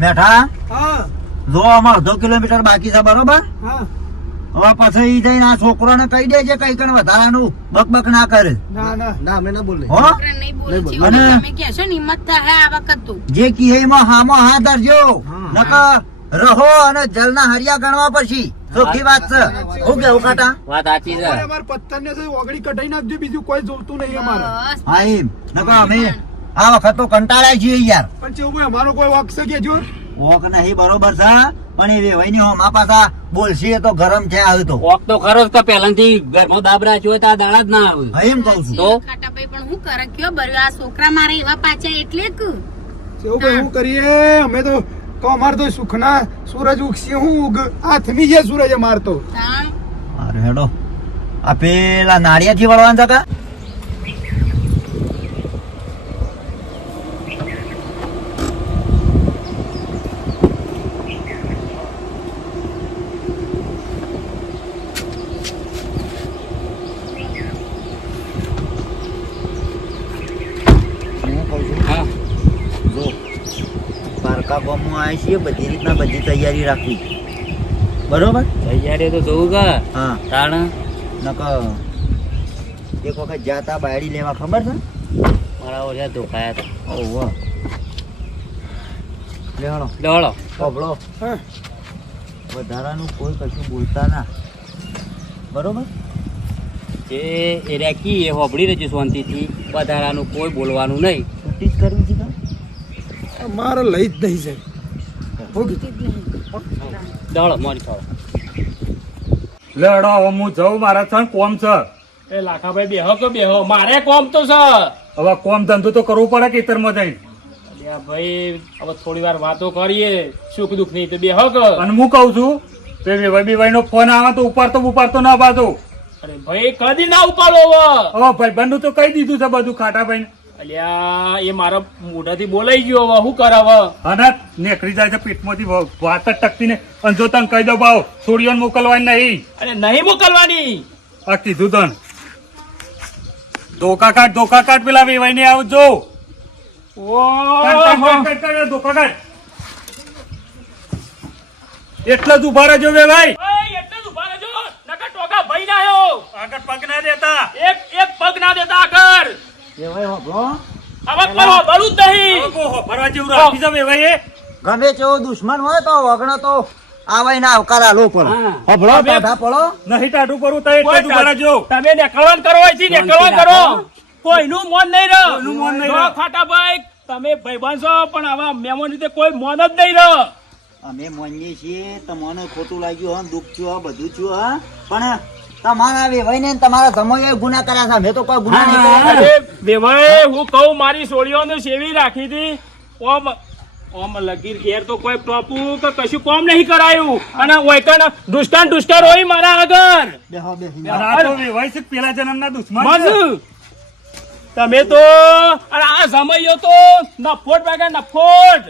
મેઠા હા જો આમાં 1/2 કિલોમીટર બાકી છે બરોબર. હા હવે પછી ઈ જઈને આ છોકરાને કહી દેજે કઈ કણ વધારાનું બકબક ના કરે. ના ના ના અમે ના બોલે. હો નહીં બોલે છે. અને તમે કહેશો ને હિંમત થાય આ વખત તો જે કીએ એમાં હામો હા ધરજો. હા. નકર રહો અને જલના હરિયા ગણવા પછી ચોખ્ખી વાત છે. હું કેવું કાટા? વાત સાચી છે. અમારે પત્તરને તો ઓગળી કઢાઈ નાખજો, બીજું કોઈ જોતું નહીં અમારે. બસ હા એમ નકર અમે આ વખત તો કંટાળ્યા છીએ યાર. પણ ચેવું ભાઈ અમારો કોઈ વાક છે કે જો વોક નહીં બરોબર છે પણ એ વેવાઈની હોમા પાછા બોલશી તો ગરમ થયા આવે તો. કોક તો ખરો જ કે પહેલાથી ઘરમાં દાબરા છો તો આ દાડા જ ના આવે. હા એમ કહું છું. તો ખાટાભાઈ પણ હું કરે કયો બર્યો આ છોકરા મારે એવા પાછા એટલે કે ચેવું ભાઈ શું કરીએ અમે તો કહો અમારે તો સુખના સૂરજ ઉગશે હું ઉગ આ થમી ગયા સૂરજ અમાર તો. તાણ અરે હેડો આ પેલા નાળિયાથી વળવાનું છે કા? હું કહું છું, હા જો પારકા ગામમાં આવી છીએ બધી રીતના બધી તૈયારી રાખવી બરોબર. તૈયારી તો જોવું કે હા તાણ નકર એક વખત જાતા બાયડી લેવા ખબર છે? મારા ઓછા ધોકાયા હતા. ઓહો લેવાનો દોડો ઓબળો હા વધારાનું કોઈ કશું બોલતા ના બરોબર. જે એરિયા કી એ હોબળી રહેજો શાંતિથી, વધારાનું કોઈ બોલવાનું નહીં. છૂટી જ કરવી છે કા? અમારે લઈ જ નહીં જાય. હું કીધું? દોડો મોરી થોડો. લેડો હવે હું જઉં મારા છે કોમ છે. એ લાખાભાઈ બેહો કે બેહો, મારે કોમ તો છે. હવે કોમ ધંધો તો કરવું પડે ખેતરમાં જઈને. અલ્યા ભાઈ હવે થોડી વાર વાતો કરીએ સુખ દુઃખ ની તો બેહો કે. અને હું કઉ છું કે વેવાઈ બેવાઈ નો ફોન આવે તો ઉપાડતો ના બાજુ. અરે ભાઈ કદી ના ઉપાડો હવે. હવે ભાઈબંધ નું તો કહી દીધું છે બધું ખાટાભાઈ. અલ્યા એ મારા મોઢાથી બોલાઈ ગયો હવે શું કરે હવે. અને નીકળી જાય છે પેટમાંથી વાત જ ટકતી ને. અને જો તને કહી દો ભાવ છોડીઓને મોકલવાની નહીં. અરે નહીં મોકલવાની. આ કીધું તને ધોકા કાઢ પેલા વેવાઈ ને આવજો. ધોકા કાઢ એટલે જ ઉભા રહેજો વેવાઈ. ઓય, એટલે જ ઊભા રહેજો. નકર ટોકા ભાઈ ના આવ્યો. આગળ પગ ના દેતા. એક પગ ના દેતા આગળ. વેવાઈ હોભળો. હવે કરો બળું જ નહીં. ફરવા જેવું રાખી છે વેવાઈ એ. ગમે તેવો દુશ્મન હોય તો વગણો તો આવે ના આવકાર આલો પડે. હા. હોભળો હવે- ટાઢા પડો. નહીં ટાઢું કરવું તો એટલે જ ઉભા રહેજો. તમે નેકળવાન કરો હોય નેકળવાન કરો. કોઈનું મોન નહીં રહો. કોઈનું મોન નહીં જો રહો. ખાટાભાઈ તમે ભાઈબંધ છો પણ આવા મહેમાન રીતે કોઈ મોન જ નહીં રહો. અમે માનીએ છીએ તમને ખોટું લાગ્યું હા દુઃખ થયું હા બધું થયું હા પણ તમારા વેવાઈ ને તમારા સમય ગુના કર્યા છે. અમે તો કોઈ ગુના નહીં કર્યા. અરે વેવાઈ હું કહું મારી સોળીઓને સેવી રાખી હતી ઓમ ઓમ લગીર ઘેર તો કોઈ ટોપું કે કશું કોમ નહીં કરાયું અને ઓયકણ દુષ્ટાન હોય મારા આગળ. બેહો બેહી અને આ તો વેવાઈ છે પેલા જન્મના દુશ્મન છે. મજ તમે તો અને આ સમયો તો નફોટ વાગે નફોટ.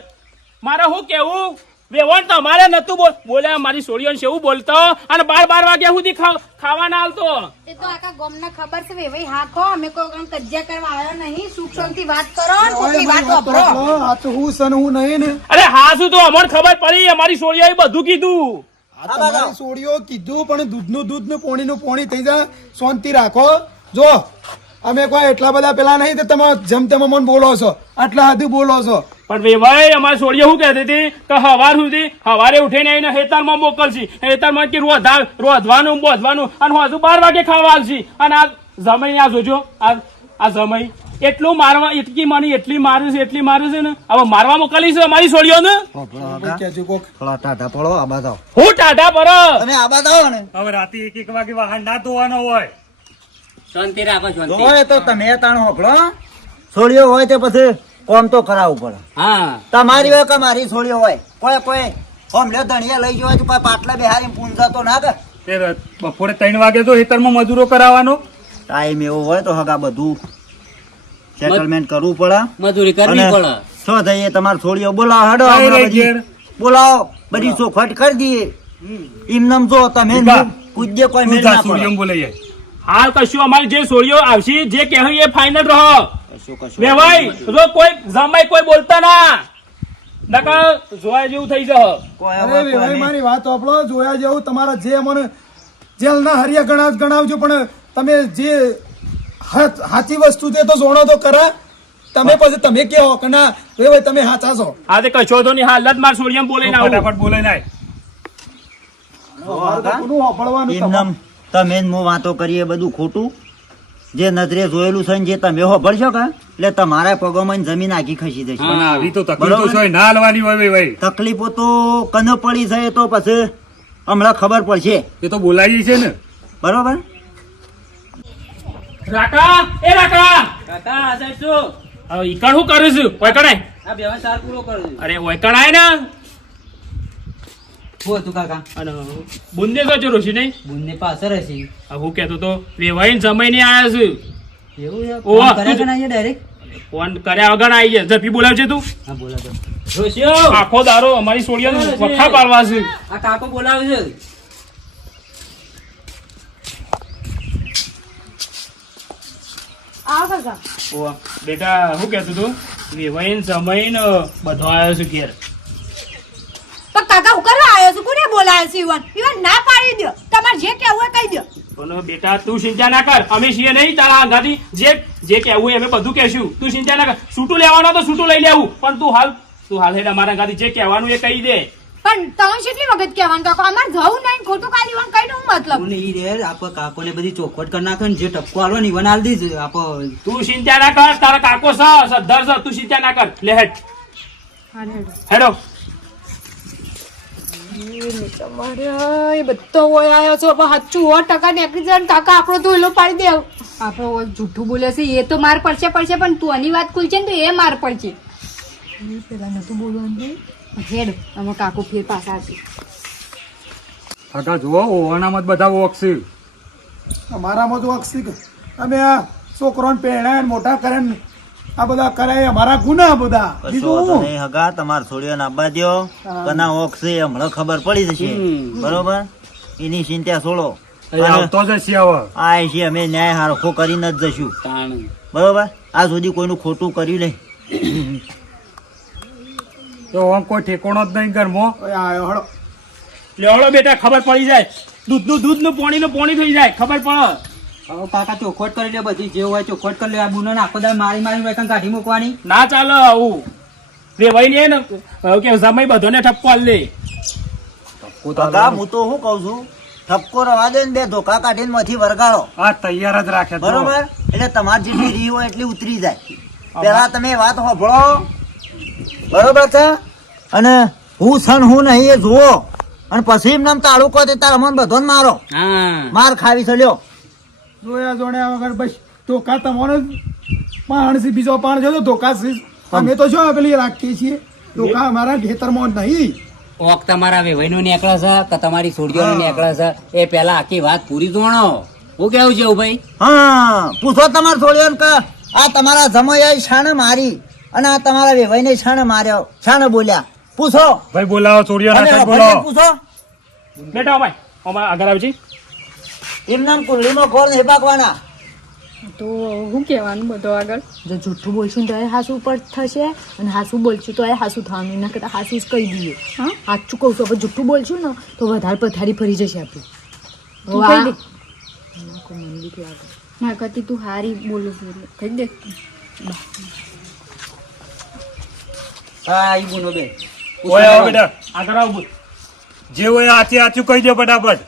મારે શું કેવું વેવણ તમારે નતું બોલ્યા મારી સોળીઓને સેવું બોલતો અને 12 વાગ્યા સુધી ખાવા ના હાલતો. એ તો આખા ગામને ખબર છે ભાઈ હા કહો અમે કોઈ કામ કજ્જા કરવા આવ્યો નહીં સુખ શાંતિ વાત કરો ને કોકની વાત વાપરો. આ તો હું છે ને હું નહીં ને. અરે હા શું તો અમને ખબર પડી અમારી સોળીઓએ બધું કીધું. આ તમારી સોડીઓ કીધું પણ દૂધનું દૂધ ને પોણીનું પોણી થઈ જાય. શાંતિ રાખો. જો અમે કોઈ એટલા બધા પેલા નહીં તો તમે જેમ તેમ મને બોલો છો આટલા હાથી બોલો છો. પણ વેવાઈ અમારી સોળીઓ શું કહેતી હતી કે હવારે ઉઠીને આવીને હેતરમાં મોકલશી. હેતરમાં કે રોધવાનું બોધવાનું અને હજુ 12 વાગે ખાવા આવશી. અને આ જમાઈ આ જોજો આ જમાઈ એટલું મારવા એટલી મારે છે ને હવે મારવા મોકલી છે અમારી સોળીઓને. કહેજો કોક થોડા ટાઢા પડો આબા જાઓ. હું ટાઢા પર તમે આબા જાઓ ને હવે રાતે 1 વાગે વાહન ના ધોવાનો હોય. શાંતિ રાખો શાંતિ. હોય તો તમે તાણ હોભળો. છોડીઓ હોય તો પછી કોમ તો કરાવવું પડે. હા તમારી હોય કે મારી છોડીઓ હોય કોઈ હોમલે ધણિયા લઈ જવાય તો કોઈ પાટલા બેહારી પૂંજા તો ના કે. તે બપોરે 3 વાગે તો ખેતરમાં મજૂરો કરાવવાનો. ટાઈમ એવો હોય તો હગા બધું સેટલમેન્ટ કરવું પડે. મજૂરી કરવી અને પડે. શું થઈએ તમારે છોડીઓ બોલાવો હેડો આઈ હમણાં રહી બધી ઘેર. બોલાવો બધી ચોખવટ કરી દઈએ. એમ જો તમે દીપા, કૂદીએ કોઈ તું મેળ જા ના પડે. સૂર્યમ બોલાઈ જાય. હાલ કશું અમારી જે સોળીઓ આવશે જે કહેવું એ ફાઇનલ રહો. કશું વેવાઈ જો કોઈ જમાઈ કોઈ બોલતા ના. નકર જોયા જેવું થઈ જશે. કોઈ અરે હવે કોઈ વેવાઈ નહીં. મારી વાત સાંભળો, જોયા જેવું તમારા જે મને જેલના હરિયા ગણાવજો, પણ તમે જે સાચી વસ્તુ છે તો જોણો તો ખરા. તમે પછી તમે કહો કે ના વેવાઈ તમે સાચા છો. આ તે કશો તો નહીં, હાલત માર સોડિયમ બોલીને આવું. ફટાફટ બોલાઈને આય. અમારે તો કોનું સાંભળવાનું તમારે? એમનેમ તમે જ હું વાતો કરીએ બધું ખોટું. જે નજરે જોયેલું છે ને જે તમે હોભળશો કે એટલે તમારા પગોમાં જમીન આખી ખસી જશે. પણ આવી તો તકલીફ બરોબર. તો છે, ના હાલવાની હોય ભાઈ. તકલીફો તો કન પડી છે તો પછી હમણાં ખબર પડશે. એ તો બોલાવી છે ને. બરોબર. રાકા એ રાકા કાકા આ સાહેબ શું હવે ઈકણ શું કરું છું ઓયકણાય આ બેવા સાર પૂરો કરું છું. અરે ઓયકણાય ને શું હતું કાકા? અને બુંદે તો ચરો છે નહીં બુનને પાછળ હશે. આ હું કેતો તો વેવાઈને સમય નહીં આયા છે એવું છે? ઓવા, ફોન કર્યા કે ના અહીંયા direct? ફોન કર્યા વગર આવી જાય ઝડપી બોલાવજે તું હા, બોલો તો. રોશિયો, આખો દારો અમારી સોડિયાનો વખા પાડવા છે આ કાકો બોલાવે છે. આવો કાકા. ઓવા, બેટા શું કેતો તું વેવાઈને સમય ને બધો આવ્યો છે ઘેર પણ કાકા હું કરવા આવ્યો છું? કોને બોલાયો છે? ઈવન ના પાડી દો. તમારે જે કહેવું હોય કહી દો. પણ બેટા તું ચિંતા ના કર, અમે છીએ નહીં તારા આંગાથી. જે કહેવું હોય અમે બધું કહેશું, તું ચિંતા ના કર. છૂટું લેવાનો તો છૂટું લઈ લેવું, પણ તું હાલ હેડ અમારા આંગાથી જે કહેવાનું એ કહી દે. પણ તમે કેટલી વખત કહેવાનું કાકા? અમારે જવું નહીં, ખોટું કાઢી વાનું કઈ નું મતલબ? મને ઈ રે આપણે કાકોને બધી ચોખવટ કરી નાખે ને જે ટપકો આલવો ને ઈવન આલ દીધું આપણે. તું ચિંતા ના કર, તારા કાકો સદ્ધર છે, તું ચિંતા ના કર. લે હેડ હેડો. તમારે એ બધો હોય આવ્યો છો, પણ સાચું 100% નીકળી જાય ને કાકા આપણો તો એલો પાડી દે. આપણો હોય જૂઠું બોલે છે એ તો માર પડશે, પણ તું આની વાત ખુલશે ને તો એ માર પડશે. પેલા નતું બોલવાનું. હેડ અમે કાકો ફેર પાછા છે. કાકા જુઓ ઓવાનામાં જ બધા વોકશે. અમારામાં તો અક્ષિક અમે આ છોકરોને પહેણાય ને મોટા કરે ને આ બધા કરાય અમારા ગુના બધા. કશો બીજું વાંધો હું? નહીં હગા, તમારા છોડીઓને આબા દ્યો. કના ઓક છે હમણાં ખબર પડી જશે. બરોબર. એની ચિંતા છોડો. અહીં આવતો જ હશે હવે. આ છે અમે ન્યાય હારખો કરીને જ જશું. બરોબર. આ સુધી કોઈનું ખોટું કર્યું નહીં. તો આમ કોઈ ઠેકોણો જ નહીં ઘરમાં. ઓય આયો હળો. લેવડો બેટા, ખબર પડી જાય. દૂધનું પોણી થઈ જાય, ખબર પડે. હવે કાકા ચોખવટ કરી લે બધી જે હોય ચોખવટ કરી લે. આ બુનો આખો દાડો મારી વેકન કાઢી મૂકવાની. ના ચાલે આવું. વેવાઈને ને કે સમય બધોને ઠપકો આલ દે. હગા હું તો શું કઉ છું, ઠપકો રવા દે ને બે ધોકા કાઢીને માંથી વરગાડો. આ તૈયાર જ રાખે તો. બરોબર. એટલે તમારી જેટલી રી હોય એટલી ઉતરી જાય. પેલા તમે વાત સાંભળો. બરોબર છે. અને હું છન હું નહીં એ જુઓ. અને પછી એમને તાળુકો તે તાર અમને બધો મારો. હા, માર ખાવી ચલ્યો. જોયા જોડ્યા વગર બસ ધોકા તમારો પાણ છે, બીજો પાણ જો ધોકા છે. અમે તો શું પેલી રાખીએ છીએ ધોકા અમારા ખેતરમાં નહીં. ઓક તમારા વેવાઈનો નેકળે છે કે તમારી સોડિયોનો નેકળે છે એ પેલા આખી વાત પૂરી જોણો. હું કેવું છે ભાઈ? હા, પૂછો તમારે થોડી કે આ તમારા જમૈયા શાણે મારી અને આ તમારા વેવાઈને શાણે માર્યો, શાણે બોલ્યા? પૂછો. ભાઈ બોલાવો છોડીઓ અને ના ભલે બોલાવો. પૂછો. બેટા ભાઈ અમારે આગળ આવજી. એમનામ કુંડલીમાં ખોલ નહીં પાકવાના. તો શું કહેવાનું બધો આગળ? જો જૂઠું બોલશું તો એ હાસું ઉપર થશે, અને હાસું બોલશું તો એ હાસું થવાનું. એના કરતાં હાસું જ કહી દઈએ. હા, સાચું કહું છું. આપણે જૂઠું બોલશું ને તો વધારે પથારી ફરી જશે આપણી. ના કરતી તું હારી બોલું છું કહી દે. હા, ઈ બુનો બે. ઓય આવો બેટા. આગળ આવ બોલ. જે હોય આચે આચું કહી દે ફટાફટ.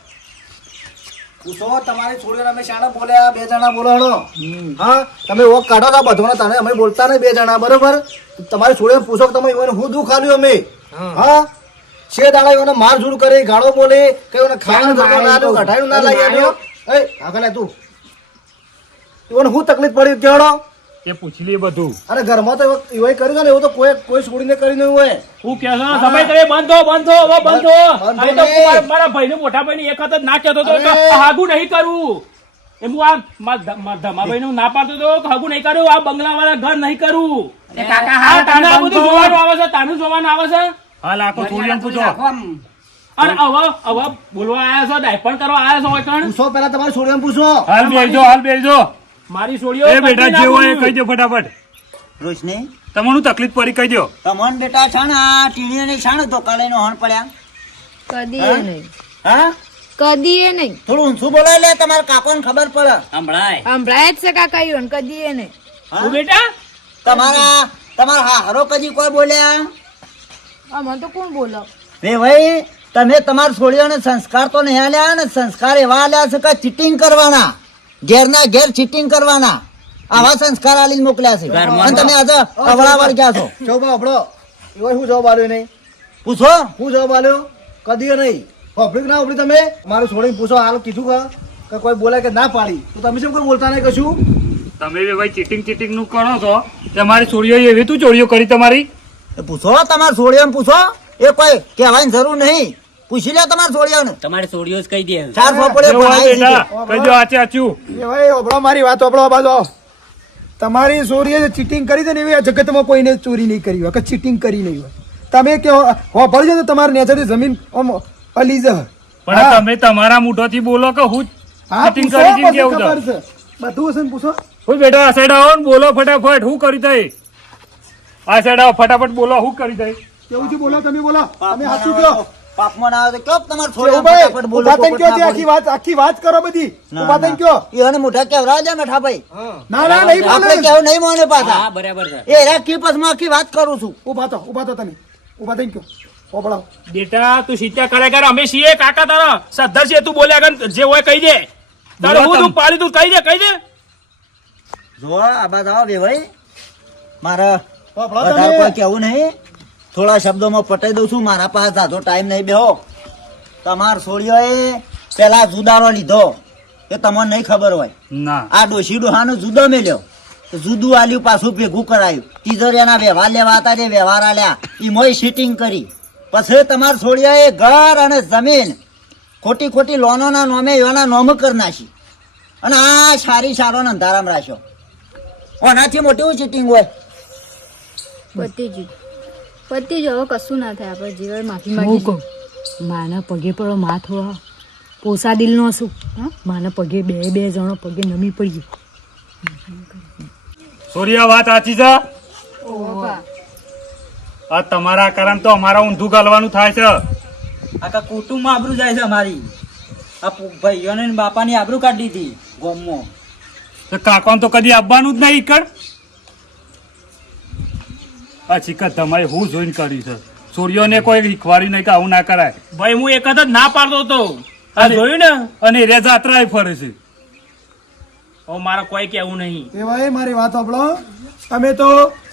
પૂછો તમારી છોડીને અમે શાણે બોલ્યા, બે જણા બોલાડો. હા, તમે ઓક કાઢો છો બધોને, તને અમે બોલતા નહીં બે જણા. બરોબર. તમારી છોડીને પૂછો કે તમે એને હું દુઃખ આલ્યું અમે. હા, છે દાડા એને માર ઝૂડ કરે, ગાળો બોલે, કે એને ખાવાનું ધરવા ના આલ્યું, કઢાઈનું ના લઈ આવ્યો. એ આગળ લે તું. એને હું તકલીફ પડી કેવડો? એ પૂછી લે બધું. અરે ઘરમાં તો એવું કર્યું છે ને, એવું તો કોઈ છોડીને કરી નહીં હોય. હું કે સમય કરે બંધ થો, હવે બંધ થો. અહીં તો હું મારા ભાઈને મોટા ભાઈને એક હાથ જ ના કહેતો હતો કે હાગું નહીં કરવું. એમ હું આ ધમાભાઈ નું ના પાડતો હતો કે હાગું નહીં કરવું, આ બંગલા વાળા ઘર નહીં કરવું. આ તાને આ બધું જોવાનું આવે છે, તાનું જોવાનું આવે છે. હાલ આખો છોડીઓને પૂછો. અને હવે બોલવા આવ્યા છો, ડાયપણ કરવા આવ્યા છો ઓયકણ? પૂછો પેલા તમારી છોડીને પૂછો. હાલ બેસજો. મારી છોડીઓ એ બેટા જે હોય એ કહી દે ફટાફટ. રોશની, તમને તકલીફ પડી કહી દો. તમોન બેટા છે ને આ ટીણીઓની છે ને ધોકા લઈને હોર્ન પડ્યા કદી હા? એ નહીં હા કદી એ નહીં થોડું ઊંચું બોલાય લે તમારા કાકોને ખબર પડે સંભળાય સંભળાય જ છે કાકા ઈવન કદી એ નહીં હા? હું બેટા તમારા હારો કદી કોઈ બોલ્યા આમાં તો કોણ બોલો રે ભાઈ તમે તમારા છોડીઓને સંસ્કાર તો નહીં આલ્યા ને સંસ્કાર એવા આલ્યા છે કે ચીટિંગ કરવાના ઘેરના ઘેર ચીટિંગ કરવાના આવા સંસ્કાર આલીને મોકલ્યા છે ઘરમાં અને તમે આજે અવળાવળ ગયા છો જવાબ આપડો એવો શું જવાબ આલ્યો નહીં પૂછો શું જવાબ આલ્યો કદી નહીં પબ્લિક ના ઉપડી તમે મારું છોડીને પૂછો હાલ કીધું કે કોઈ બોલે કે ના પાડી તો તમે શું કોઈ બોલતા નહીં કશું તમે બે ભાઈ ચીટિંગ નું કરો છો તમારી છોડીઓ એવી તું ચોરીઓ કરી તમારી. એ પૂછો તમારા છોડીઓને પૂછો એ કોઈ કહેવાની જરૂર નહીં પૂછી લે તમારા છોડીઓને તમારે છોડીઓ જ કહી દે. ચાર ફોપડે એવું હોય ભણાવી બેટા દીધી. કહી દો આચે આચું. એ ભાઈ ઓબળો મારી વાત ઓબળો બાજુ તમારી છોરીએ જે ચીટિંગ કરી છે ને એવી આ જગતમાં કોઈને ચોરી નહીં કરી હોય કે ચીટિંગ કરી નહીં હોય તમે કે હો ભળી જાય તો તમારે નેચરથી જમીન આમ અલી જ પણ તમે તમારા મુઠોથી બોલો કે હું હા ચીટિંગ પૂછો, કરી છે પછી કેવું ખબર તો. છે બધું હશે ને પૂછો હું બેટા આ સાઈડ આવો ને બોલો ફટાફટ હું કરી થઈ આ સાઈડ આવો ફટાફટ બોલો હું કરી થઈ. કેવું છે બોલો તમે બોલો તમે પાપમાં સાચું ના કહો આવે તો- પાપમાં ના આવે તો કયો તમારા કેવું છોડીઓને ભાઈ ફટાફટ બોલો, ઉભા થઈને પોપટ કયો ના છે બોલો. આખી વાત કરો બધી ના, ઉભા થઈને ના. કયો ઈઓને મોઢા કેવડાવવા દે મેઠા ભાઈ ના ના નહીં આપણે બોલે કેવું નહીં મોને હા પાછા બરાબર છે. એ રાખી પછી આખી વાત કરું છું ઉભા તો તમે ઉભા થઈને કયો ઓબળો બેટા તું સીત્યા કરે કર અમે છીએ કાકા તારા સદ્ધર છે તું બોલ્યા કર જે હોય કહી દે તારે હું તું પાડી તું કહી દે જો આ બાદ આવો બે ભાઈ મારા ઓબળો વધારે તમે કોઈ કેવું નહીં થોડા શબ્દોમાં પટાઈ દઉં છું મારા પાસે ઝાઝો ટાઈમ નહીં બેહો તમાર છોડીઓએ પેલા જુદારો લીધો એ તમને નહીં ખબર હોય ના આ ડોશી ડોહાનો જુદો મેલ્યો તો જુદું આલ્યું પાછું ભેગું કરાયું તિજોરીના વ્યવહાર લેવા હતા જે વ્યવહાર આલ્યા ઈ મોય સીટિંગ કરી પછી તમાર છોડીઓએ ઘર અને જમીન ખોટી ખોટી લોનોના નોમે એવાના નોમ કરી નાખી અને આ સારો ને અંધારામ રાખ્યો ઓનાથી મોટી ચીટિંગ હોય પતિજી હવે કશું ના થાય આપણે જીવન માફી માંગી કહું માના પગે પડો માથો પોસા દિલ નો શું માના પગે બે જણો પગે નમી પડી સોરી વાત સાચી છે. આ તમારા કારણ તો અમારા ઊંધું ગાલવાનું થાય છે. આખા કુટુંબ આબરૂ જાય છે અમારી આ ભાઈઓને ને બાપાની આબરૂ કાઢી હતી ગોમમાં તો કાકોને તો કદી આવવાનું જ નહીં કર. આ ચિકન તમારે હું જોઈને કરી છે છોડીઓને કોઈ શીખવાડી નહીં કે આવું ના કરાય. ભાઈ હું એક જ ના પાડતો હતો આ જોયું ને અને રે જાત્રા ફરે છે. હવે મારે કોઈ કેવું નહીં એ ભાઈ મારી વાત સાંભળો અમે તો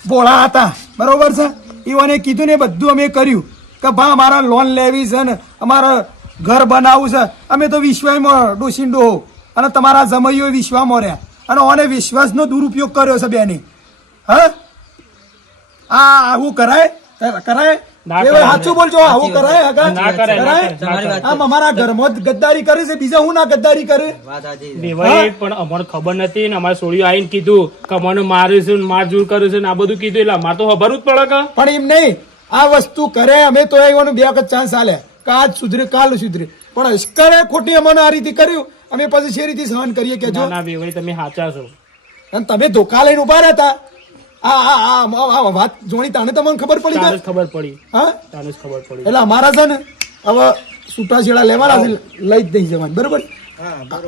ભોળા હતા બરોબર છે ઈવોને કીધું ને બધું અમે કર્યું કે ભા અમારા લોન લેવી છે ને અમારે ઘર બનાવવું છે અમે તો વિશ્વમાં ડોસીંડો અને તમારા જમૈયો વિશ્વમાં રહ્યા અને ઓને વિશ્વાસનો દુરુપયોગ કર્યો છે બેને હા આ આવું કરાય કરાય ના એ ભાઈ કરાય. સાચું બોલજો આવું કરાય હગા? ના કરાય, ના કરાય. આમ અમારા ઘરમાં જ ગદ્દારી કરે છે બીજા હું ના ગદ્દારી કરે દેવાઈ પણ અમને ખબર નથી ને અમારે સોળીઓ આવીને કીધું કે અમને મારે છે ને મારઝૂડ કરે છે ને આ બધું કીધું એટલે અમારે તો ખબર જ પડે કે પણ એમ નહીં આ વસ્તુ કરે અમે તો એવાનું બે વખત ચાન્સ આલે કે આજ સુધરે કાલ સુધરે પણ કરે ખોટી અમને આ રીતે કર્યું અમે પછી શેરી રીતે સહન કરીએ કે જો ના ના દેવાઈ તમે સાચા છો અને તમે ધોકા લઈને ઉભા રહેતા આ વાત જોણી તાને તમને ખબર પડી તાને જ ગઈ ખબર પડી હા તાને જ ખબર પડી એટલે અમારા છે ને હવે છૂટાછેડા લેવાના છે લઈ જ નહીં જવાનું બરોબર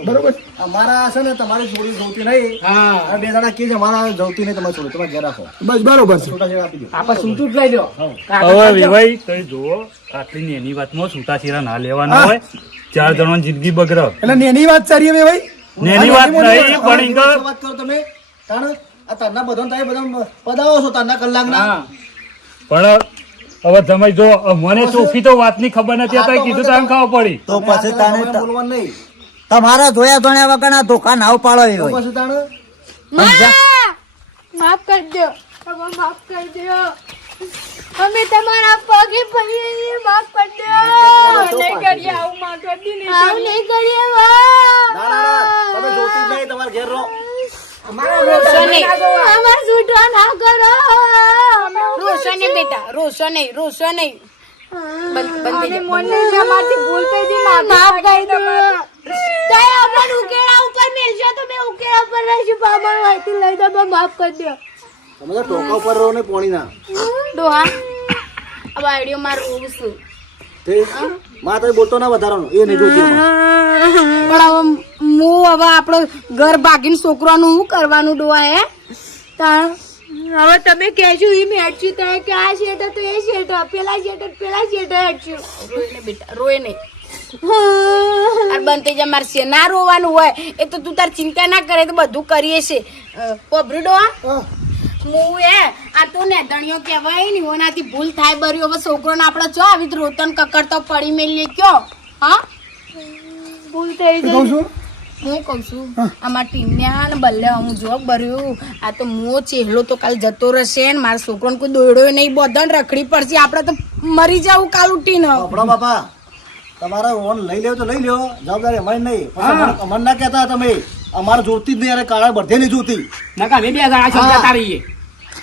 બરોબર અમારા છે ને તમારી છોડી જોતી નહીં હા આ બે જણા કે છે અમારા જોતી નહીં તમારી છોડી તમે ઘેર રાખો બસ બરોબર છે છૂટાછેડા આપી દો આપણે સૂતું જ લઈ લો હવે વિભાઈ તમે જુઓ આટલી નાની વાતમાં છૂટાછેડા ના લેવાના હોય 4 જણોની જિંદગી બગડે. એટલે નેની વાત સારી અમે ભાઈ નાની વાત નહીં પણ ઈ તો વાત કરો તમે કારણ આ તારના બધાને તમે બધા પદાવો છો તારના કલાકના પણ હવે તમે જો મને ચોખ્ખી તો વાતની ખબર નથી હતા કીધું તો ખબર પડી તો પછી તાને તમે બોલવાનું નહીં તમારા જોયા જોયા વગર આ ધોકા નાવ પાડો એ તો હોય પછી તાણે માફ કરી દો હવે માફ કરી દો અમે તમારા પગે પડીએ છીએ, માફ કરી દો નહીં કરીએ આવું માં કરી નહીં આવું નહીં કરીએ ના ના ના તમે જોતી જ નહીં તમારે ઘેર રહો અમાર છૂટવા ના કરો રોશો નહીં બેટા રોશો નહીં બંધ મોને માથી ભૂલ થઈ ગઈ માફ કરી દો તો આપણે ઉકેડા ઉપર મેલજો તો મે ઉકેડા ઉપર રહેશું પામણ વાતી લઈ દો માફ કરી દો તમે તો ટોકા ઉપર રહો ને પોણીના ડોહા હવે આઈડિયો માર રોવું છું તે માં તમે બોલતો ના વધારાનો એ નહીં જોતી અમારે. પણ હવે આપણો ઘર ભાગીને છોકરાનું શું કરવાનું ડોહા હે તાણ હવે તમે કહેજો એ મેં હેડચ્યું ત્યાં કે આ શેઠ તો એ શેઠ પેલા શેઠ હેડચ્યું રોય ને બેટા રોય નહીં બનતે જા મારે છે ના રોવાનું હોય એ તો તું તાર ચિંતા ના કરે તો બધું કરીએ છે પબરું ડોહા હું આ તો ને દણિયો કહેવાય ને ઓનાથી ભૂલ થાય બર્યો હવે છોકરો ને આપડે જો આવી રોતન કકડતો પડી મેલી કયો હા ભૂલ થઈ કહું જાય છું હું કઉ છું આમાં ટીન્યા ને બલ્લે હું જોક ભર્યું આ તો મો ચહેલો તો કાલ જતો રહેશે ને મારા છોકરો ને કોઈ દોડ્યો નહીં બધન રખડી પડશે આપડે તો મરી જવું કાલ ઉઠીને આપણા બાપા તમારા ઓન લઈ લેવો તો લઈ લ્યો, જવાબદારી અમારી નહીં. પછી અમને ના કહેતા તમે અમારે જોતી જ નહીં, અરે કાળા બધે નહીં જોતી. નકા અમે બે જણા સમજાતા રહીએ.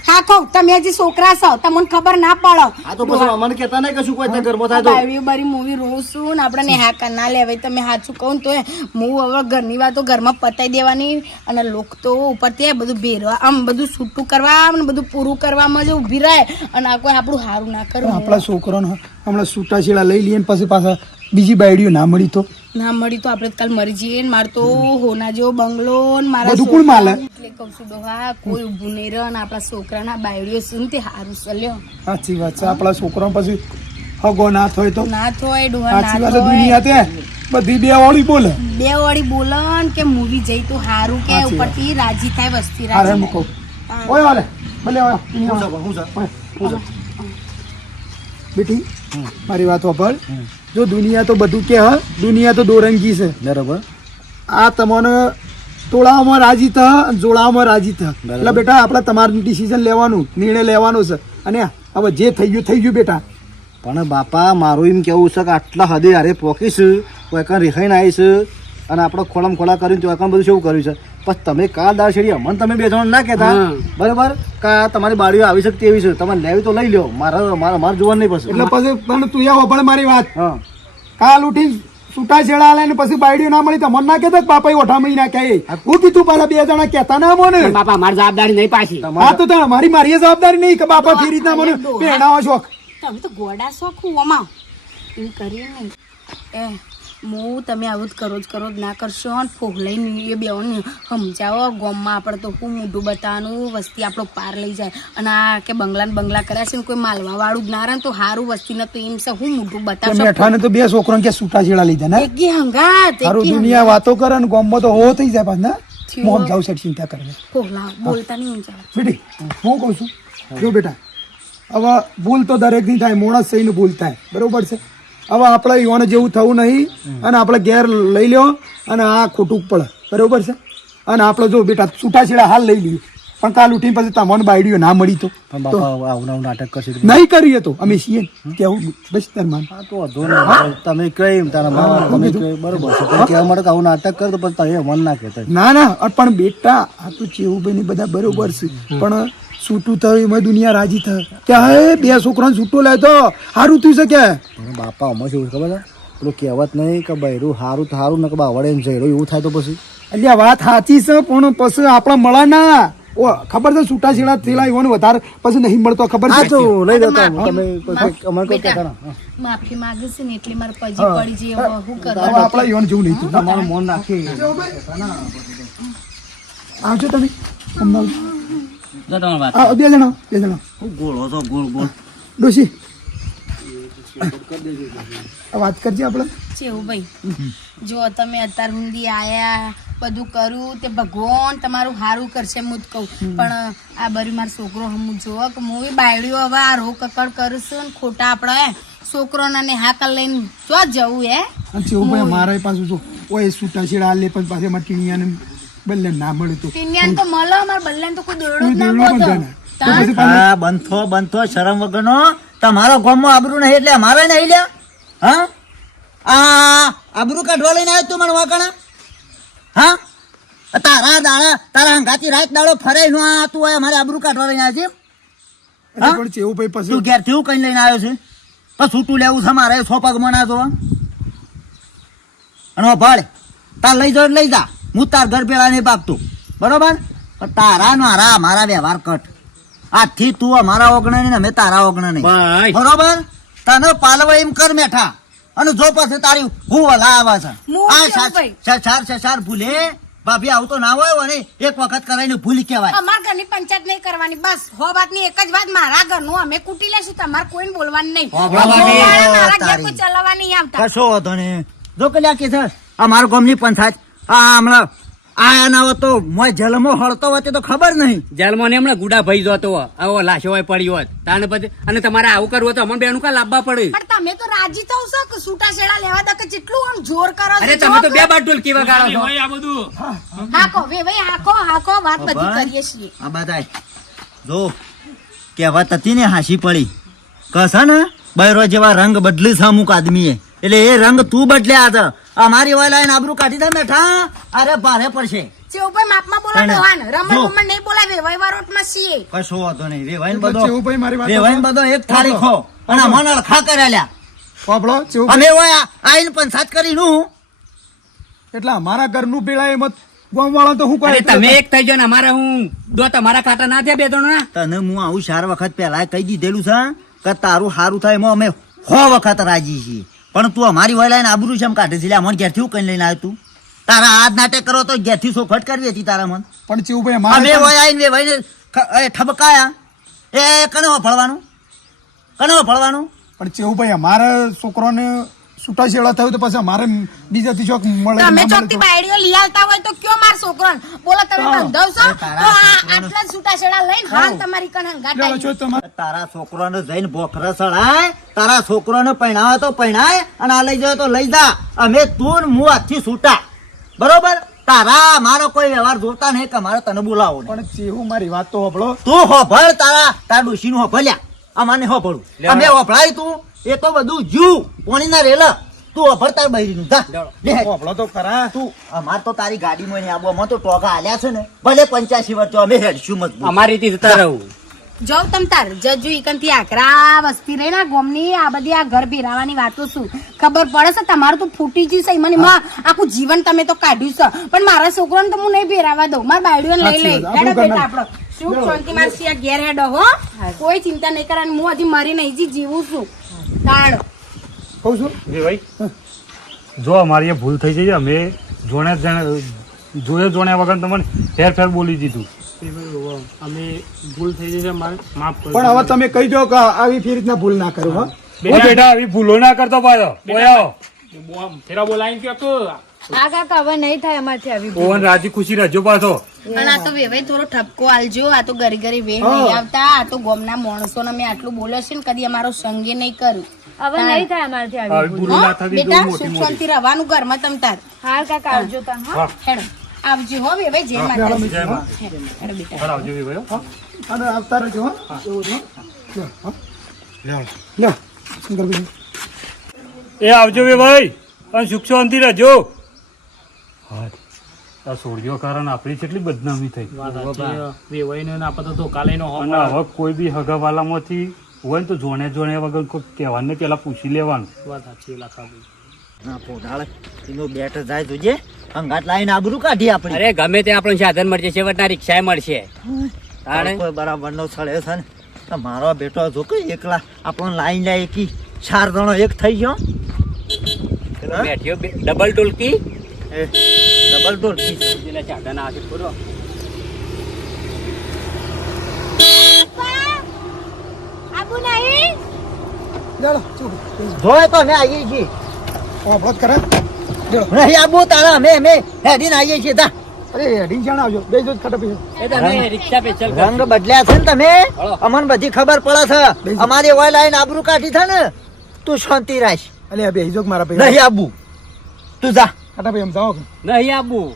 હા કહું તમે હજી છોકરા છો તમને ખબર ના પડો આ તો પછી અમને કહેતા નહીં કશું કોઈ ત્યાં ઘરમાં થાય તો. બાયડી બારી મૂવી રોઉં છું ને આપણે નેહા કર ના લેવાય તમે સાચું કહું તો હું હવે ઘરની વાતો ઘરમાં પતાઈ દેવાની અને લોક તો ઉપરથી બધું ભેરવા આમ બધું છૂટું કરવા ને બધું પૂરું કરવામાં જ ઊભી રહે અને આ કોઈ આપણું સારું ના કરવું આપણા છોકરાને હમણાં છૂટાછેડા લઈ લઈએ ને પછી પાછા બીજી બાયડીઓ ના મળી તો ના મળી તો આપણે કાલ મરી જઈએ ને મારે તો હોના જેવો બંગલો ને મારા બધું કોણ માલે? એટલે કહું છું ડોહા કોઈ ઊભું નહીં રહે ને આપણા છોકરાના બાયડીઓ શું તે સારું ચાલ્યો સાચી વાત છે. આપણા છોકરા પછી હગો ના થાય તો ના થોય ડોહા સાચી ના વાત છે. થોય દુનિયા તે બધી બે વાળી બોલે. બે વાળી બોલન કે મૂવી જઈ તું હારું કે સાચી વાત. ઉપરથી રાજી થાય વસ્તી અરે રાજી મૂકો ઓય વાલે ભલે ઓય હું છે બેટી મારી વાત વાપર. જો દુનિયા તો બધું કે હા દુનિયા તો દોરંગી છે બરાબર. આ તમને તોડાવવામાં રાજી થા અને જોડાવવામાં રાજી થા. એટલે બેટા આપણે તમારું ડિસિઝન લેવાનું નિર્ણય લેવાનો છે અને હવે જે થઈ ગયું બેટા. પણ બાપા મારું એમ કેવું છે કે આટલા હદે અરે પોકીશ કોઈ કાં રિહાઈને આવીશ અને આપણે ખોળામ ખોળા કરીને તો કાં બધું શું કર્યું છે. પછી તમે કાલ દાળ છેડી અમને તમે બે જણા ના કહેતા બરાબર કે તમારી બાળીઓ આવી શકતી એવી છે, તમારે લેવી તો લઈ લો, મારે જોવાનું નહીં પછી. એટલે પછી પણ તું એ વપડ મારી વાત હા કાલ ઉઠી છૂટા છેડા આલે ને પછી બાયડીઓ ના મળી તો મને ના કહેતા બાપા ઓઠામણી ના કહે હું કીધું પાછા બે જણા કહેતા ના મને. બાપા મારી જવાબદારી નહીં પાછી. હા તો મારી જવાબદારી નહીં કે બાપા ફી રીતના મને પહેણાવો શોખ. તમે તો ગોડા શોખ અમાવ એમ કરી નહીં એ હું તમે આવું જ કરો જ ના કરશો ને ફોગ લઈને એ બેઓને સમજાવો ગામમાં આપણે તો શું મોઢું બતાવવાનું વસ્તી આપણો પાર લઈ જાય અને આ કે બંગલા કર્યા છે ને કોઈ માલવા વાળું જ ના રહે ને તો સારું વસ્તી ન તો એમ છે હું મોઢું બતાવશો મેઠાને તો બે છોકરાને કે છૂટા છેડા લીધા ને એકી હંગાત સારું દુનિયા વાતો કરે ને ગામમાં તો હો થઈ જાય પાછ ને મોમ જાવ છે ચિંતા કરે ફોગલા બોલતા નહીં ઊંચા બેટી હું કહું છું જો બેટા હવે ભૂલ તો દરેક ની થાય મોણસ સહીને ભૂલ થાય બરોબર છે. હવે આપણે યુવાને જેવું થવું નહીં અને આપણે ઘેર લઈ લ્યો અને આ ખોટું પડે બરોબર છે. અને આપણે જો બેટા છૂટાછેડા હાલ લઈ લઈએ પણ કાલ ઉઠીને પછી તમને બાયડીઓ ના મળી તો પણ બાપા આવું નાટક કરશે નહીં કરીએ તો અમે છીએ કેવું બસ તાર માન હા તો વાંધો નહીં. તમે કઈ તારા તમે કઈ બરોબર છે પણ કહેવા માટે કે આવું નાટક કર તો પછી તમે મન ના કહેતા. ના પણ બેટા આ તો ચેવું ને બધા બરોબર છે પણ છૂટું થયું એમાં દુનિયા રાજી થાય કે હે બે છોકરાને છૂટો લેતો સારું થઈ શકે. પણ બાપા અમે શું ખબર છે પેલું કહેવત નહીં કે બૈરું સારું તો સારું ને કે બાવડે એમ જઈડો એવું થાય તો પછી એટલે આ વાત સાચી છે પણ પછી આપણા મળે ના ઓ ખબર છે છૂટા છેડા થયેલા એવાનું વધારે પછી નહીં મળતો ખબર હા છે. તો લઈ લેતા તમે અમારે કોઈ કહેતા ના. માફી માંગે છે ને એટલે મારે પજી પડી જઈએ હવે શું હવે કરવા આપણા યુવાન જેવું નહીં થયું. તમારું મન રાખી આવજો તમે હમણાં આવજો. જો તમારી વાત. બે જણા ગોળો તો ગોળ ડોશી આ વાત કરજે આપણે ચેવું ભાઈ જો તમે અત્યાર સુધી આયા બધું કર્યું તે ભગવાન તમારું સારું કરશે હું જ કહું પણ આ બરી મારો છોકરો હું જોવો કે હું બી બાયડીઓ હવે આ રો કકડ કરું છું ને ખોટા આપણે છોકરોના ને હાકલ લઈને જો જવું હે ચેવું ભાઈ મારા પાછું જો ઓય છૂટા છેડા લે પણ પાછે માં ટીણિયાને બલ્લે ના મળે તો પિન્યાન તો મળો અમારે બલ્લાને તો કોઈ દોડું જ ના કોઈ બોલતો દોડું પણ હા બંધો શરમ વગરનો તમારો ગામમાં આબરૂ નહીં એટલે અમારે નહીં લ્યા. હા આ આબરૂ કાઢવા લઈને આવ્યો તું મને વાકણા. હા તારા દાડા તારા હંગાતી રાત દાડો ફરે નું આ તું હોય અમારે આબરૂ કાઢવા લઈને આવ્યો છે. પણ ચેવું ભાઈ પછી તું ઘેરથી એવું કઈ લઈને આવ્યો છે તો છૂટું લેવું છે મારે 100 પગમાં ના જોવા અને ભાડે તાર લઈ જાવ લઈ જા હું તાર ઘર પેલા નહીં પાકતું બરોબર પણ તારા મારા વ્યવહાર કટ આજથી તું અમારા ઓગણા નહીં, અમે તારા ઓગણા નહીં. બસ. બરોબર? તને પાલવા એમ કર મેઠા, અને જો પછી તારી હું વલા આવે છે. હું આ કેવું ભાઈ? શશાર ભૂલે ભાભી આવું તો ના હોય ને, એક વખત કરાઈને ભૂલી કહેવાય. અમારા ઘરની પંચાયત નહીં કરવાની, બસ હો વાતની એક જ વાત, મારા ઘરનું અમે કૂટી લેશું, તમારે કોઈને બોલવાનું નહીં. હોભળો ભાભી. મારા ઘેર તારી. કોઈ ચલાવવા નહીં આવતા. કશો વાંધો નહીં. જો કલ્યા કે છે અમારા ગામની પંચાયત આ હમણાં આયા ના હોત તો મોય જલમો હળતો હોત એ તો ખબર નહીં. જેલમાં ને હમણાં ગુડા ભાઈ જતો હોય, આવો લાશો હોય પડ્યો હોત તાને પછી, અને તમારે આવું કરવું હોય તો અમને બેનું કા લાવવા પડે. પણ તમે તો રાજી થવ છો કે છૂટા છેડા લેવા દો, કે જેટલું આમ જોર કરો છો. અરે તમે તો બે બાર ઢોલકી વગાડો છો. ભાઈ આ બધું હાકો વેવાઈ હાકો વાત બધી કરીએ છીએ. આ બધાય જો કહેવત હતી ને હાસી પડી કસા ને બૈરો જેવા રંગ બદલી છે અમુક આદમીએ, એટલે એ રંગ તું બદલ્યા હતા. અમારી વાય આબરૂ કાઢી દે મેઠા, અરે ભારે પડશે. ચેવુભાઈ માપમાં બોલો તને. ડોહાન, રમણ જો. બમણ નહીં બોલાય, વેવાઈ વારોટમાં છીએ. કશો વાંધો નહીં. વેવાઈને તો બધો ચેવુભાઈ મારી વાત વેવાઈને બધો એક થાળી ખો અને મન અળખા કરેલા. પાપડો ચેવુભાઈ, અમે હોય આઈને પંચાયત કરી નું એટલે અમારા ઘરનું પેલા એમ ગામ વાળા તો શું અરે કરે? તમે એક થઈ જાઓ ને, અમારે હું દો તમારા ખાતા ના થયા બે ત્રણ ના. તને હું આવું 4 વખત પહેલા કહી દીધેલું છે કે તારું સારું થાય એમાં અમે 100 વખત રાજી છીએ, પણ તું અમારી હોય લાઈને આબરૂ છે એમ કાઢે છે. એટલે અમને ઘેરથી કઈ લઈને આવ્યો તું? તારા હાથ નાટક કરો તો ઘેરથી સોફટ કરવી હતી તારા મન. પણ ચેવુભાઈ અમે અમારે હોય આઈને વેવાઈને ઠબકાયા એ કને ફળવાનું પણ ચેવુભાઈ અમારા છોકરાને છૂટા છેડા થયું તો પછી અમારે બીજાથી ચોક મળે તમે ના મળે ચોકથી તો. બાયડીઓ લઈ આવતા હોય તો કયો માર છોકરાને બોલો તમે બંધાવશો તો આટલા જ છૂટા છેડા લઈને હાલ તમારી કણ હંગાત ચાલો આવી. છો તમારે તારા છોકરાને જઈને બોખરા સળાય, તારા છોકરાને પહેણાવે તો પહેણાય, અને આ લઈ જાય તો લઈ જા. અમે તું ને હું આજથી છૂટા. બરોબર? તારા મારો કોઈ વ્યવહાર જોતા નહીં કે અમારે તને બોલાવો નહીં. પણ ચેવું મારી વાત તો હોભળો. તું હોભળ, તારા ડોશીનું હોભળ્યા, અમાને હોભળું. અમે હોભળાય તું એ તો બધું જીવ પોણીના રેલા. તું હોભળ તાર બૈરીનું જા. લે. હોભળો તો ખરા. તું અમાર તો તારી ગાડીમાં નહીં આવું, અમાર તો ટોગા હાલ્યા છે ને, ભલે 85 વર્ષ અમે હેડશું મજબૂત. અમારી રીતે જતા રહું. જાઉં તમ તાર જજુ ઈકનથી આકરા વસ્તી રહી ના ગોમની આ બધી આ ઘર ભેરાવાની વાતો શું ખબર પડે છે? તમારું તો ફૂટી ગયું છે મને આખું જીવન તમે તો કાઢ્યું છે, પણ મારા છોકરાને તો હું નહીં ભેરાવા દઉં. મારા બાયડીઓને લઈ લઈ હેડો બેટા આપણો સુખ શાંતિ મારી સિયા ઘેર હેડો હો, કોઈ ચિંતા નહીં કરવાની. હું હજી મારી નહીં જીવું છું તાણ. કહું છું ભાઈ જો અમારી એ ભૂલ થઈ જઈ, અમે જોણ્યા વગર તમને ફેર બોલી દીધું. અમે ભૂલ થઈ જશે મારે માફ કરો. પણ હવે તમે કહી દો કે આવી ફી રીતના ભૂલ ના કરો. હા બેટા આવી ભૂલો ના કરતો પાછો. ફેરા બોલાવીને કે આ કાકા હવે નહીં થાય અમારથી આવી ભૂલ. ઓવન રાજી ખુશી રહેજો પાછો. અને આ તો વેવાઈ થોડો ઠપકો આલજો, આ તો ઘરી ઘરી વેહ નહીં આવતા, આ તો ગોમના માણસોને મેં આટલું બોલ્યો છે ને કદી અમારો સંગે નહીં કર્યું. હવે નહીં થાય અમારથી આવી આવી ભૂલો ના થતી બેટા મોટી સુખ મોટી. શાંતિ રહેવાનું ઘરમાં તમ તાર. હાર કાકા આવજો તમે હો. હેડો આવજો હો વેવાઈ, જય માતાજી. જય માતા. હેડો બેટા. બરાબર આવજો ભાઈ હો. અને આવતા રહેજો. હા એવું છે. લ્યો, હા. લ્યો, શંકરભાઈ. એ આવજો ભાઈ, અને સુખ શાંતિ રહેજો. હા આ સોડિયો કારણ આપણી કેટલી બદનામી થઈ. વેવાઈને ના પતો તો કાલે નો અને હવે કોઈ બી હગાવાલામાંથી હોય ને તો જોણે વગર કોઈ કહેવાને પેલા પૂછી લેવાનું. વાત સાચી લાખાભાઈ. ના પોઢાળ એનો બેટ જાય જોજે, અંગાત લાઈને આબરૂ કાઢી આપણે. અરે ગમે તે આપણને સાધન મળશે, છેવટના રિક્ષાએ મળશે. તાણે કોઈ બરાબર નો સળે છે ને તો મારો બેટો જો કે એકલા આપણને લાઈન લે એકી 4 જણો એક થઈ ગયો. બેઠ્યો ડબલ ટોલકી એ ડબલ ડોર પેલા સાધન આવે છે પૂરો. આબુ નહીં લ્યો, ચૂપ. જોય તો અમે આવીએ છીએ. હોભળો જ ખરા. લ્યો. નહીં આબુ તારા અમે હેડીને આવીએ છીએ. તા અરે હેડી જાણ આવજો બે જો ખાટા પૈસા. એ તમે રિક્ષા પેચલ રંગ બદલ્યા છે ને તમે, અમને બધી ખબર પડે છે. અમારી ઓય લાઈન આબરૂ કાઢી છે ને, તું શાંતિ રાખ. અલે બે જો મારા પૈસા નહીં આબુ, તું જા. ખાટા પૈસા એમ જાઓ કે નહીં આપવું.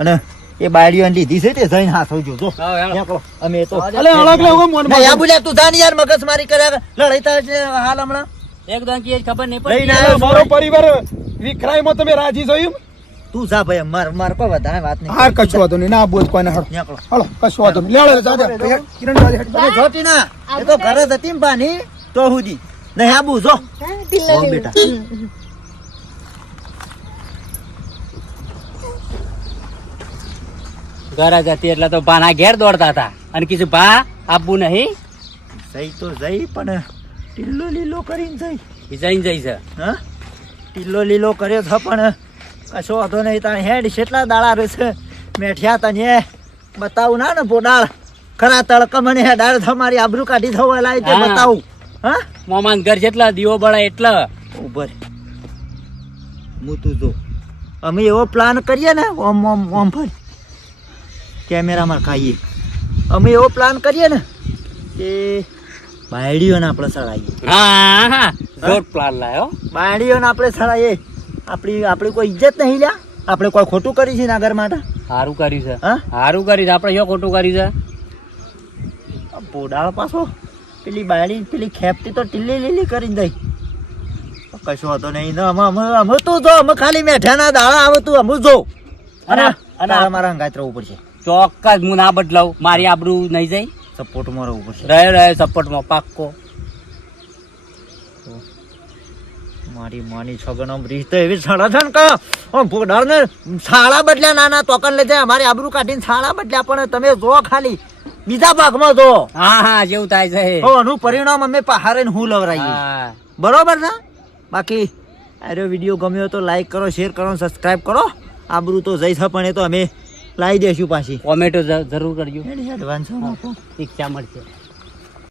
અને એ બાયડીઓ લીધી છે તે જઈને હાથવજો. જો હા, હેલો. નીકળો. અમે તો અલે અલગ લેવો મન નહીં આબુ લે, તું જા ને યાર, મગજમારી કર્યા લડાઈ થાય છે હાલ હમણાં. એકદમ કે ખબર નહીં લઈને પડી. આવ્યો મારો પરિવાર વિખરાયમાં તમે રાજી જોયું. તું જા ભાઈ, માર કોઈ વધારે વાત નહીં. હા કશું વાંધો નહીં ના બોલ કોઈને હળ નીકળો. હળો કશું વાંધો નહીં લે જા કિરણ જા તમે જોતી ના, એ તો ઘરે જ હતી ને પાની તો હુધી. નહીં આબુ જો. હો બેટા. ઘરે જતી એટલે તો બાના ઘેર દોડતા હતા અને કીધું બા આપવું નહીં જઈ તો જઈ પણ ટીલ્લો લીલો કરીને જઈ વિચારીને જઈ છે હા ટીલ્લો લીલો કર્યો છે પણ કશો વાંધો નહીં તારે હેડ કેટલા દાડા રહેશે મેઠ્યા તને બતાવું ના ને પોડાળ ખરા તડકા મને હેડાળ તમારી આબરૂ કાઢી થવા લાય તે હા. બતાવું હા મોમાન ઘર જેટલા દીવો બળે એટલા ઉભર હું તું જો અમે એવો પ્લાન કરીએ ને ઓમ ઓમ ઓમ ફરી કેમેરામાં ખાઈએ અમે એવો પ્લાન કરીએ ને કે બાયડીઓને આપણે સળાઈએ હા હા જોટ પ્લાન લાયો બાયડીઓને આપણે સળાઈએ આપણી કોઈ ઇજ્જત નહીં લ્યા આપણે કોઈ ખોટું કરી છે નગર માટે સારું કર્યું છે હા સારું કર્યું છે આપણે શું ખોટું કર્યું છે પોડાળ પાછો પેલી બાયડી પેલી ખેપટી તો ટીલી લીલી કરી દઈ કશું હતો નહીં ને અમે તું જો અમે ખાલી મેઠાના દાડા આવે તું અમે જો અને અને મારા અંગાત રહેવું પડશે ચોક્કસ હું ના બદલાવું મારી આબરૂ નહીં જાય સપોર્ટમાં રહેવું પડશે રહે સપોર્ટમાં પાક્કો મારી માની છગનો રીત તો એવી સડા છે ને કે પોડાળ ને શાળા બદલ્યા નાના તોકન લઈ જાય અમારી આબરૂ કાઢીને શાળા બદલ્યા પણ તમે જો ખાલી બીજા ભાગમાં જો હા હા જેવું થાય છે આનું પરિણામ અમે પહારે હું લવરાઈએ હા બરોબર ને બાકી આરો વિડીયો ગમ્યો તો લાઈક કરો શેર કરો સબસ્ક્રાઇબ કરો આબરૂ તો જઈ છે પણ એ તો અમે લાવી દઈશું પાછી કોમેન્ટો જરૂર કરજો એડવાન્સ ઈચ્છા મળશે